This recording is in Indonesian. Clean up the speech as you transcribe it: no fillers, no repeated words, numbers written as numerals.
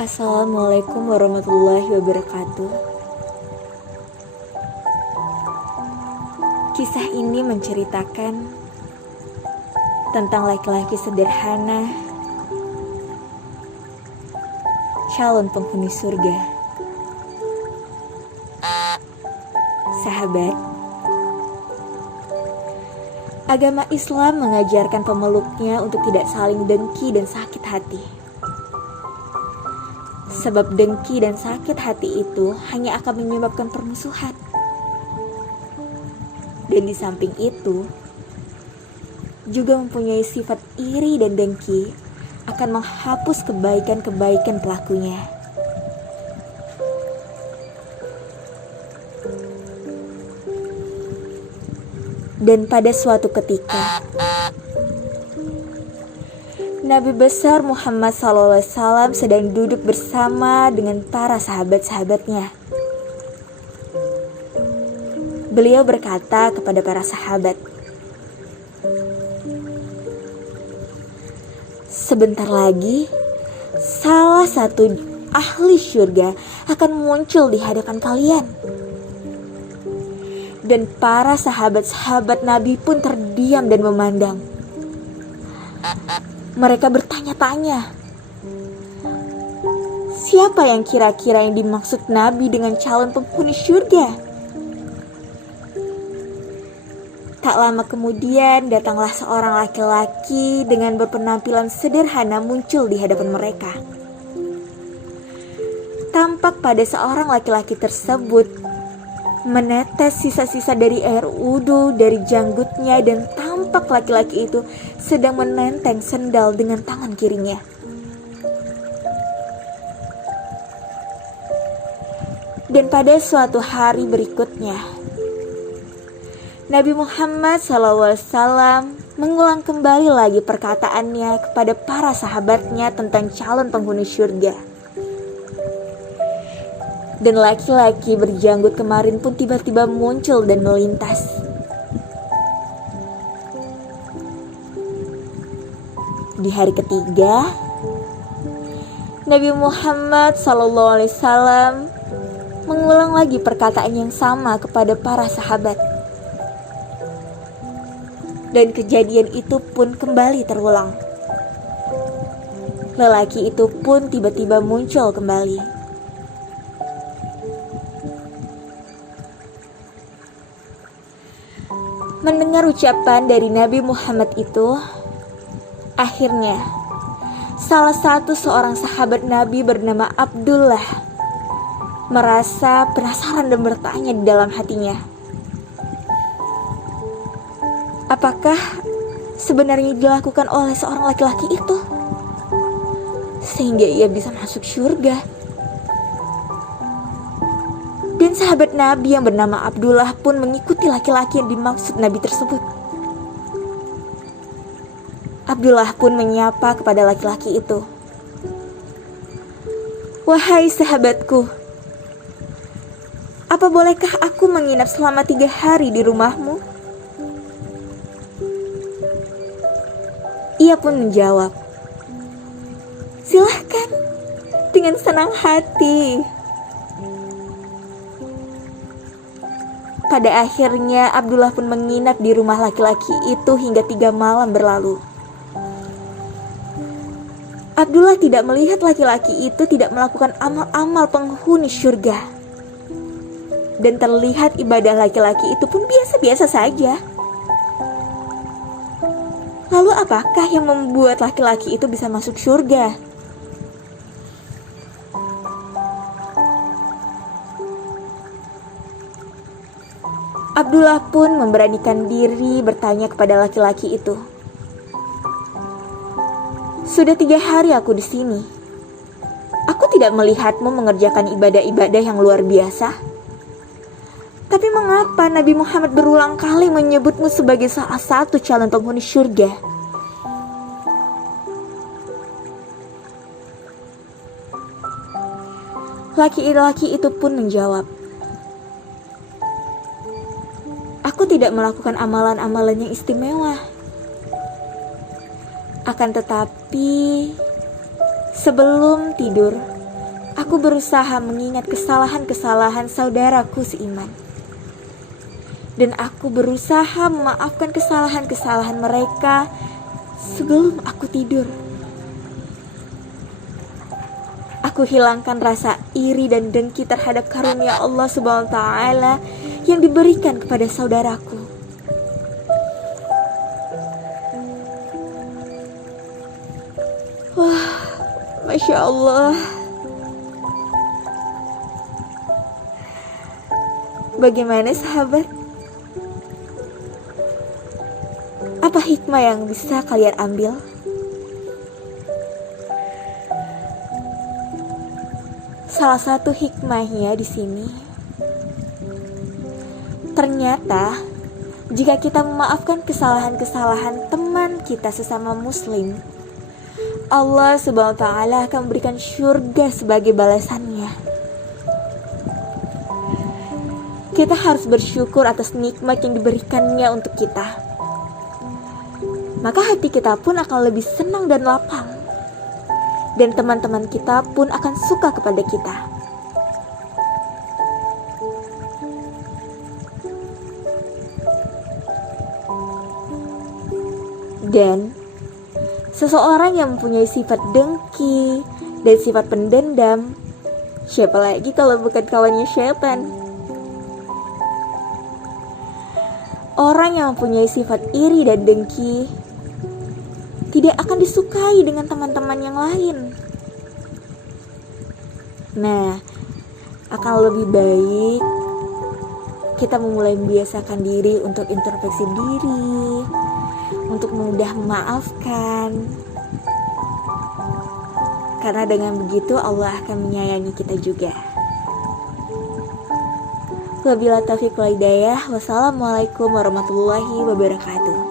Assalamualaikum warahmatullahi wabarakatuh. Kisah ini menceritakan tentang laki-laki sederhana, calon penghuni surga. Sahabat, agama Islam mengajarkan pemeluknya untuk tidak saling dengki dan sakit hati. Sebab dengki dan sakit hati itu hanya akan menyebabkan permusuhan. Dan di samping itu, juga mempunyai sifat iri dan dengki akan menghapus kebaikan-kebaikan pelakunya. Dan pada suatu ketika, Nabi besar Muhammad SAW sedang duduk bersama dengan para sahabat-sahabatnya. Beliau berkata kepada para sahabat, "Sebentar lagi, salah satu ahli syurga akan muncul di hadapan kalian." Dan para sahabat-sahabat Nabi pun terdiam dan memandang. Mereka bertanya-tanya, siapa yang kira-kira yang dimaksud Nabi dengan calon penghuni syurga? Tak lama kemudian datanglah seorang laki-laki dengan berpenampilan sederhana muncul di hadapan mereka. Tampak pada seorang laki-laki tersebut menetes sisa-sisa dari air wudhu dari janggutnya, dan tampak laki-laki itu sedang menenteng sendal dengan tangan kirinya. Dan pada suatu hari berikutnya, Nabi Muhammad SAW mengulang kembali lagi perkataannya kepada para sahabatnya tentang calon penghuni surga. Dan laki-laki berjanggut kemarin pun tiba-tiba muncul dan melintas. Di hari ketiga, Nabi Muhammad SAW mengulang lagi perkataan yang sama kepada para sahabat. Dan kejadian itu pun kembali terulang. Lelaki itu pun tiba-tiba muncul kembali. Mendengar ucapan dari Nabi Muhammad itu, akhirnya salah satu seorang sahabat Nabi bernama Abdullah merasa penasaran dan bertanya di dalam hatinya, apakah sebenarnya dilakukan oleh seorang laki-laki itu sehingga ia bisa masuk surga? Dan sahabat Nabi yang bernama Abdullah pun mengikuti laki-laki yang dimaksud Nabi tersebut. Abdullah pun menyapa kepada laki-laki itu, "Wahai sahabatku, apa bolehkah aku menginap selama 3 hari di rumahmu?" Ia pun menjawab, "Silahkan, dengan senang hati." Pada akhirnya Abdullah pun menginap di rumah laki-laki itu hingga 3 malam berlalu. Abdullah tidak melihat laki-laki itu tidak melakukan amal-amal penghuni surga. Dan terlihat ibadah laki-laki itu pun biasa-biasa saja. Lalu apakah yang membuat laki-laki itu bisa masuk surga? Abdullah pun memberanikan diri bertanya kepada laki-laki itu, "Sudah 3 hari aku di sini. Aku tidak melihatmu mengerjakan ibadah-ibadah yang luar biasa. Tapi mengapa Nabi Muhammad berulang kali menyebutmu sebagai salah satu calon penghuni surga?" Laki-laki itu pun menjawab, "Aku tidak melakukan amalan-amalan yang istimewa. Akan tetapi, sebelum tidur, Aku berusaha mengingat kesalahan-kesalahan saudaraku seiman. Dan aku berusaha memaafkan kesalahan-kesalahan mereka sebelum aku tidur. Aku hilangkan rasa iri dan dengki terhadap karunia Allah Subhanahu wa taala yang diberikan kepada saudaraku. Wah, Masya Allah. Bagaimana sahabat? Apa hikmah yang bisa kalian ambil? Salah satu hikmahnya di sini, ternyata jika kita memaafkan kesalahan-kesalahan teman kita sesama muslim, Allah Subhanahu wa taala akan memberikan surga sebagai balasannya. Kita harus bersyukur atas nikmat yang diberikannya untuk kita. Maka hati kita pun akan lebih senang dan lapang. Dan teman-teman kita pun akan suka kepada kita. Dan seseorang yang mempunyai sifat dengki dan sifat pendendam, siapa lagi kalau bukan kawannya syaitan? Orang yang mempunyai sifat iri dan dengki tidak akan disukai dengan teman-teman yang lain. Nah, akan lebih baik kita memulai membiasakan diri untuk introspeksi diri, untuk mudah memaafkan. Karena dengan begitu Allah akan menyayangi kita juga. Wabillahi taufiq wal hidayah. Wassalamualaikum warahmatullahi wabarakatuh.